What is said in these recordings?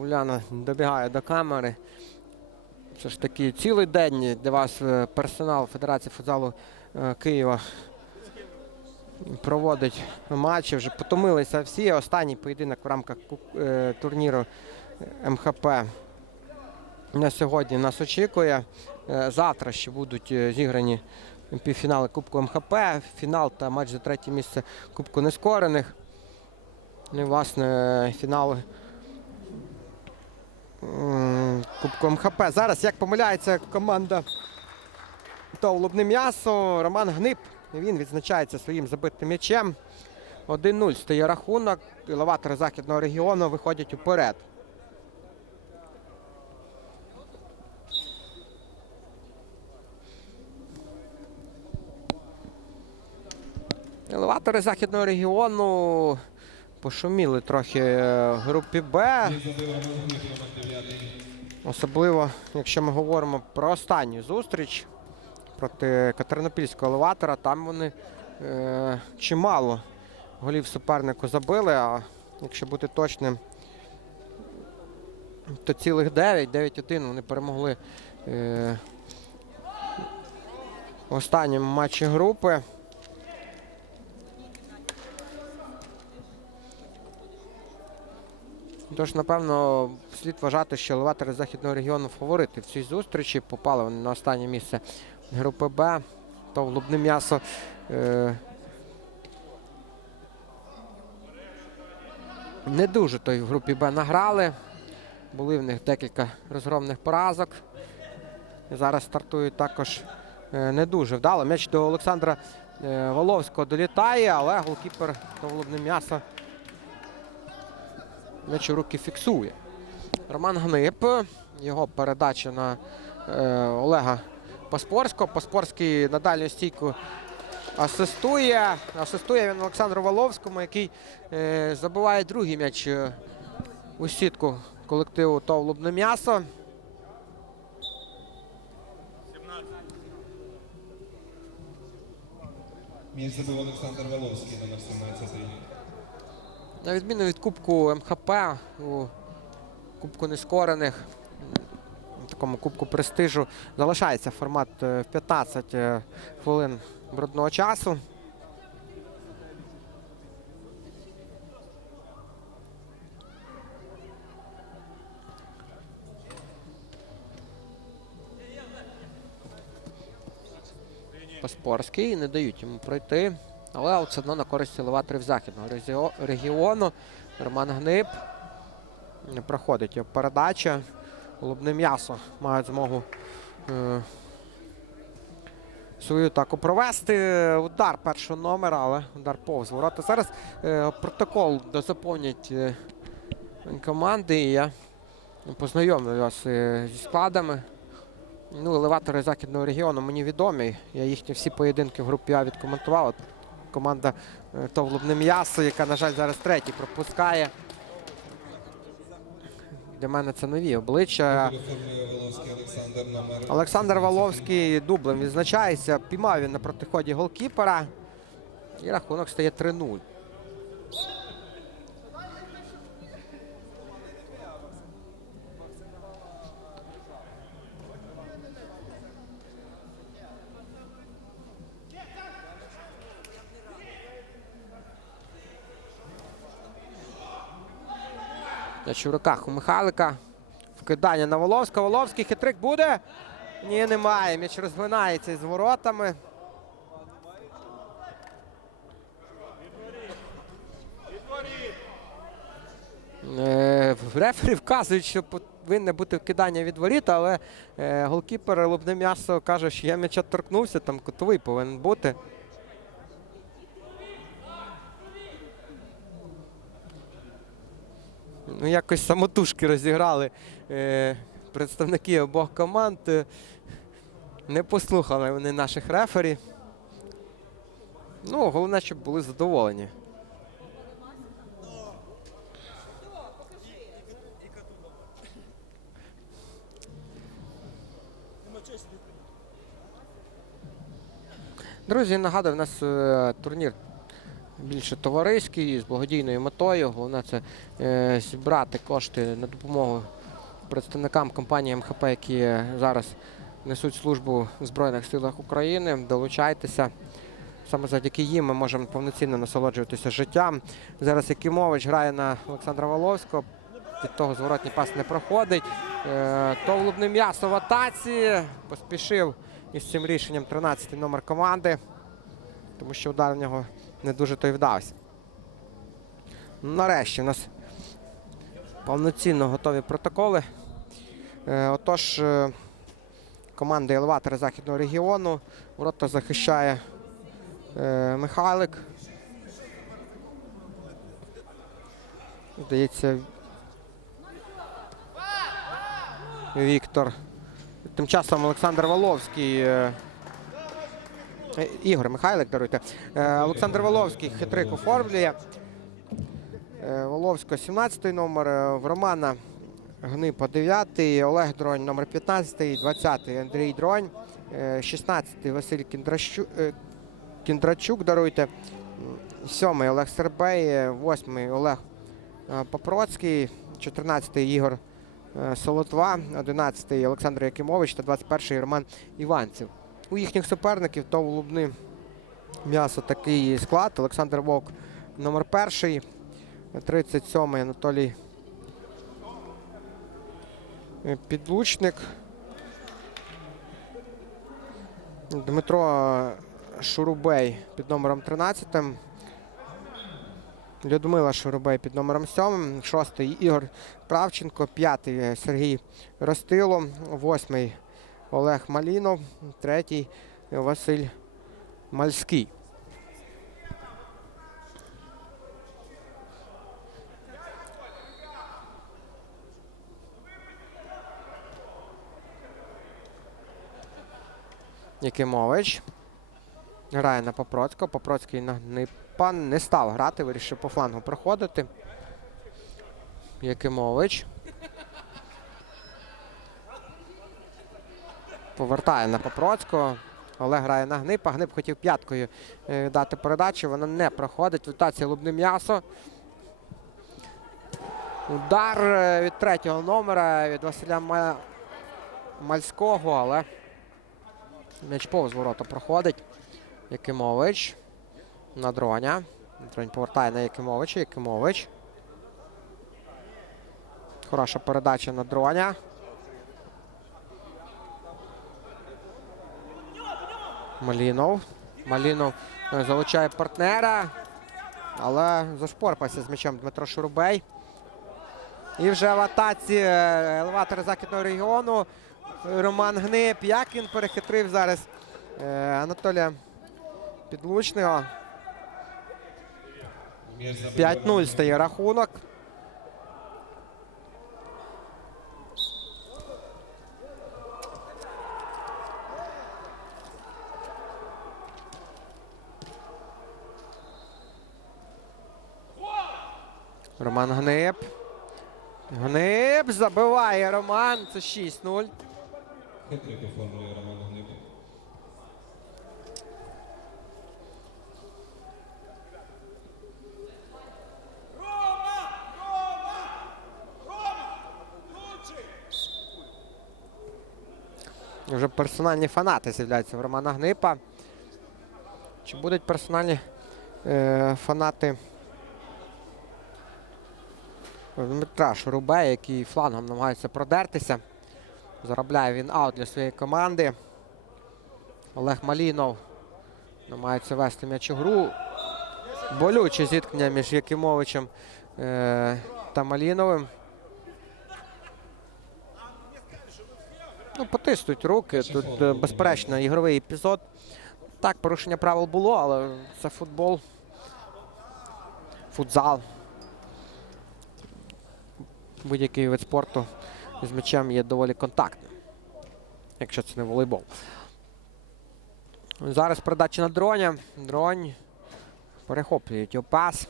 Уляна добігає до камери. Все ж таки, цілий день для вас е, персонал Федерації футзалу е, Києва проводить матчі. Вже потомилися всі. Останній поєдинок в рамках е, турніру МХП на сьогодні нас очікує. Завтра ще будуть зіграні півфінали Кубку МХП, фінал та матч за третє місце Кубку Нескорених. Ну і, власне, фінал м, Кубку МХП. Зараз як помиляється команда то лубне м'ясо. Роман Гнип. Він відзначається своїм забитим м'ячем. 1-0 стає рахунок. Елеватори західного регіону виходять уперед. Елеватори західного регіону пошуміли трохи е, групі Б. Особливо, якщо ми говоримо про останню зустріч проти Катеринопільського елеватора, там вони е, чимало голів супернику забили. А якщо бути точним, то цілих 9, 9-1 вони перемогли е, в останньому матчі групи. Тож, напевно, слід вважати, що елеватори західного регіону фаворити в цій зустрічі. Попали вони на останнє місце групи Б. То лубне м'ясо. Е, не дуже то й в групі Б награли. Були в них декілька розгромних поразок. Зараз стартують також е, не дуже вдало. М'яч до Олександра е, Воловського долітає, але голкіпер то лубне м'ясо м'яч руки фіксує. Роман Гнип. Його передача на е, Олега Паспорського. Паспорський на дальню стійку асистує. Асистує він Олександру Воловському, який е, забиває другий м'яч е, у сітку колективу ТОВ Лубне м'ясо. М'яч забив Олександр Воловський, номер 17. На відміну від Кубку МХП у Кубку Нескорених, такому Кубку престижу, залишається формат е, в 15 е, хвилин брудного часу. Паспорський не дають йому пройти. Але все одно на користь елеваторів західного регіону. Роман Гнип. Не проходить передача. Лубне м'ясо мають змогу е, свою атаку провести. Удар першого номера, але удар повз ворота. Зараз е, протокол дозаповнять е, команди. І я познайомлю вас зі складами. Ну, елеватори західного регіону мені відомі. Я їхні всі поєдинки в групі А відкоментував. Команда Товлубне м'ясо, яка, на жаль, зараз третій пропускає. Для мене це нові обличчя. Олександр Воловський дублем відзначається. Піймав він на протиході голкіпера. І рахунок стає 3-0. М'яч у руках у Михайлика. Вкидання на Воловська. Воловський хитрик буде. Ні, немає. М'яч розминається із воротами. Е, Рефері вказують, що повинне бути вкидання від воріт, але е, голкіпер Лубне м'ясо каже, що я м'яча торкнувся, там кутовий повинен бути. Ну, якось самотужки розіграли е, представники обох команд. Е, Не послухали вони наших рефері. Ну, головне, щоб були задоволені. Друзі, нагадую, у нас е, турнір більше товариський, з благодійною метою. Головне це е, зібрати кошти на допомогу представникам компанії МХП, які зараз несуть службу в Збройних силах України. Долучайтеся. Саме завдяки їм ми можемо повноцінно насолоджуватися життям. Зараз Якимович грає на Олександра Воловського. Від того зворотній пас не проходить. Е, То влубне м'ясо в атаці. Поспішив із цим рішенням 13-й номер команди, тому що удар в нього не дуже той вдався. Нарешті у нас повноцінно готові протоколи. Е, Отож, е, команда елеватори Західного регіону. Ворота захищає е, Михайлик. Здається, Віктор. Тим часом Олександр Воловський. Е, Ігор Михайлик, даруйте. Е, Олександр Воловський хитрик оформлює. Е, Воловського 17 номер, в Романа Гнипа 9, Олег Дронь номер 15, 20 Андрій Дронь, е, 16 Василь Кіндращу- Кіндрачук, даруйте. 7 Олег Сербей, 8 Олег Попроцький, 14 Ігор Солотва, 11 Олександр Якимович та 21 Роман Іванцев. У їхніх суперників то Лубни м'ясо такий склад. Олександр Вовк номер перший, 37-й Анатолій Підлучник. Дмитро Шурубей під номером 13. Людмила Шурубей під номером 7, 6 Ігор Правченко, 5 Сергій Ростило, 8 Олег Малінов, 3 Василь Мальський. Якимович. Грає на Попроцького. Попроцький на Гнипа не став грати, вирішив по флангу проходити. Якимович. Повертає на Попроцького. Олег грає на Гнипа. Гнип хотів п'яткою е, дати передачу. Вона не проходить. Вітація Лубне м'ясо. Удар е, від третього номера від Василя Мальського, але м'яч повз ворота проходить. Якимович. На дроня. Дронь повертає на Якимовича. Якимович. Хороша передача на дроня. Малінов. Малінов е, залучає партнера. Але зашпорпався з м'ячем Дмитро Шурубей. І вже в атаці е, елеватор західного регіону. Роман Гнип. Як він перехитрив зараз е, Анатолія Підлучного. 5-0 стає рахунок. Роман Гнип. Гнип забиває Роман. Це 6-0. Хитрик оформлює Роман Гниб. Вже персональні фанати з'являються в Романа Гнипа. Чи будуть персональні е, фанати Дмитра Шурубея, який флангом намагається продертися. Заробляє він аут для своєї команди. Олег Малінов намагається вести м'яч у гру. Болюче зіткнення між Якимовичем е, та Маліновим. Ну, потиснуть руки. Тут, е, безперечно, ігровий епізод. Так, порушення правил було, але це футбол. Футзал. Будь-який вид спорту з м'ячем є доволі контактним. Якщо це не волейбол. Зараз передача на дроня. Дронь. Перехоплюють його пас.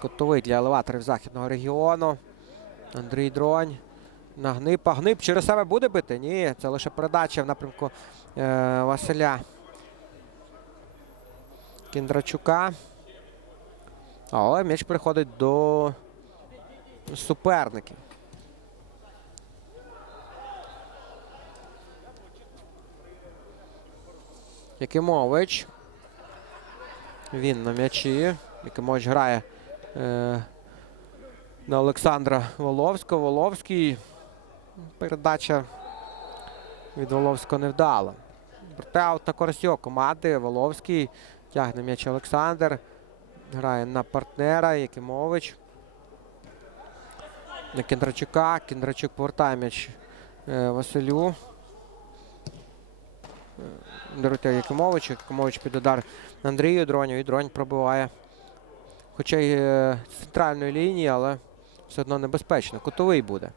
Котовий для елеваторів західного регіону. Андрій Дронь. На Гнипа. Гнип через себе буде бити? Ні, це лише передача в напрямку е, Василя Кіндрачука. Але м'яч приходить до суперників. Якимович. Він на м'ячі. Якимович грає е, на Олександра Воловського. Воловський. Передача від Воловського невдала. Проте аут на користь команди. Воловський тягне м'яч Олександр. Грає на партнера Якимович. На Кіндрачука. Кіндрачук повертає м'яч е, Василю. Даруйте Якимовичу. Якимович під удар Андрію Дроню. І Дронь пробиває. Хоча й е, центральної лінії, але все одно небезпечно. Кутовий буде.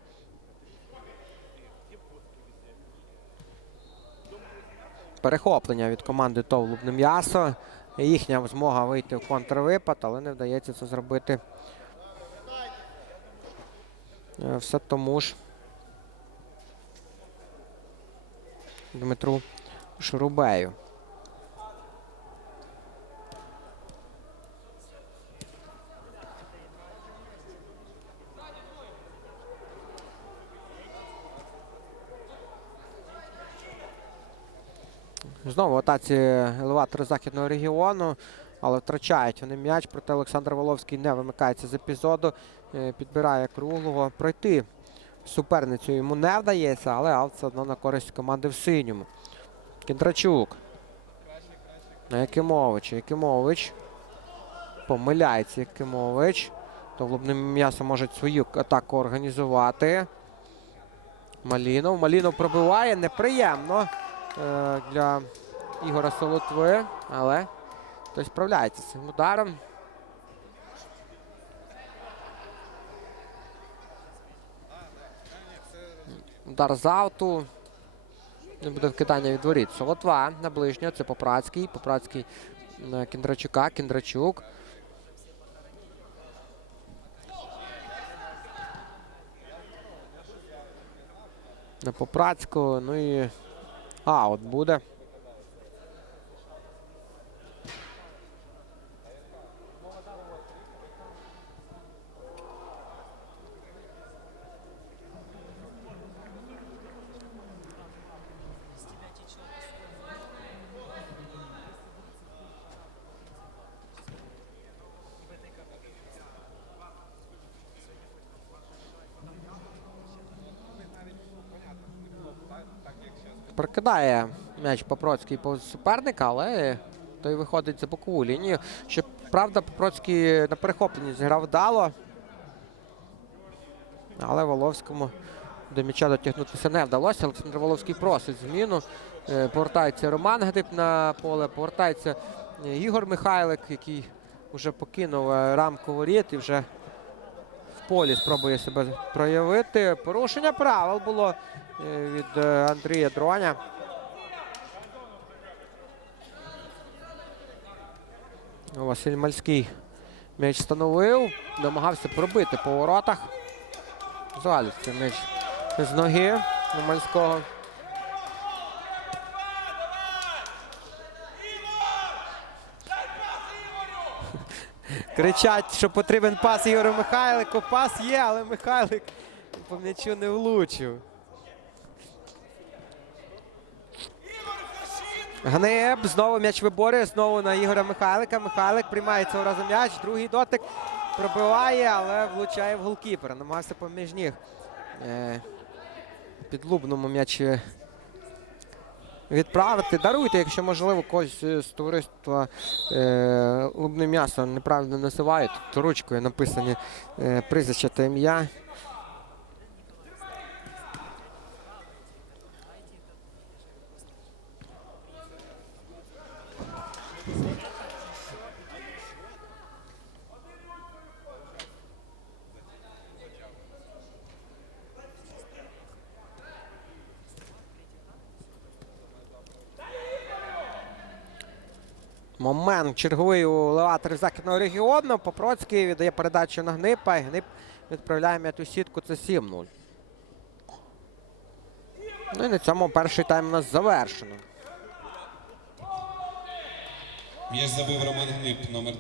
Перехоплення від команди ТОВ Лубне м'ясо. Їхня змога вийти в контрвипад, але не вдається це зробити. Е, Все тому ж Дмитру Шурубею. Знову атаці елеватори західного регіону, але втрачають вони м'яч. Проте Олександр Воловський не вимикається з епізоду. е, Підбирає круглого. Пройти суперницю йому не вдається, але аут все одно на користь команди в синьому. Кіндрачук. Якимович. Якимович. Помиляється Якимович. То влобне м'ясо може свою атаку організувати. Малінов. Малінов пробиває. Неприємно е, для Ігора Солотви, але хтось справляється з цим ударом. Удар з ауту. Не буде вкидання від воріт. Солотва на ближнього. Це Попрацький. Попрацький на Кіндрачука. Кіндрачук. На Попрацького. Ну і аут буде. Прокидає м'яч Попроцький повз суперника, але той виходить за бокову лінію. Щоправда, Попроцький на перехопленні зіграв вдало. Але Воловському до м'яча дотягнутися не вдалося. Олександр Воловський просить зміну. Е, Повертається Роман Гдип на поле, повертається е, Ігор Михайлик, який вже покинув е, рамку воріт і вже в полі спробує себе проявити. Порушення правил було від е, Андрія Дроня. Василь Мальський м'яч встановив, намагався пробити по воротах. Звалиться м'яч з ноги у Мальського. Кричать, що потрібен пас Ігорю Михайлику. Пас є, але Михайлик по м'ячу не влучив. Гнеб, знову м'яч виборює, знову на Ігоря Михайлика. Михайлик приймає цього разу м'яч. Другий дотик пробиває, але влучає в голкіпера. Намагався поміж ніг. Е, підлубному м'яч відправити. Даруйте, якщо можливо, когось з товариства е, Лубне м'ясо неправильно називають. То ручкою написані е, прізвище та ім'я. Момент черговий у леваторів західного регіону. Попроцький віддає передачу на Гнипа. І Гнип відправляє м'яту сітку. Це 7-0. Ну і на цьому перший тайм у нас завершено. Я забив Роман Гнип, номер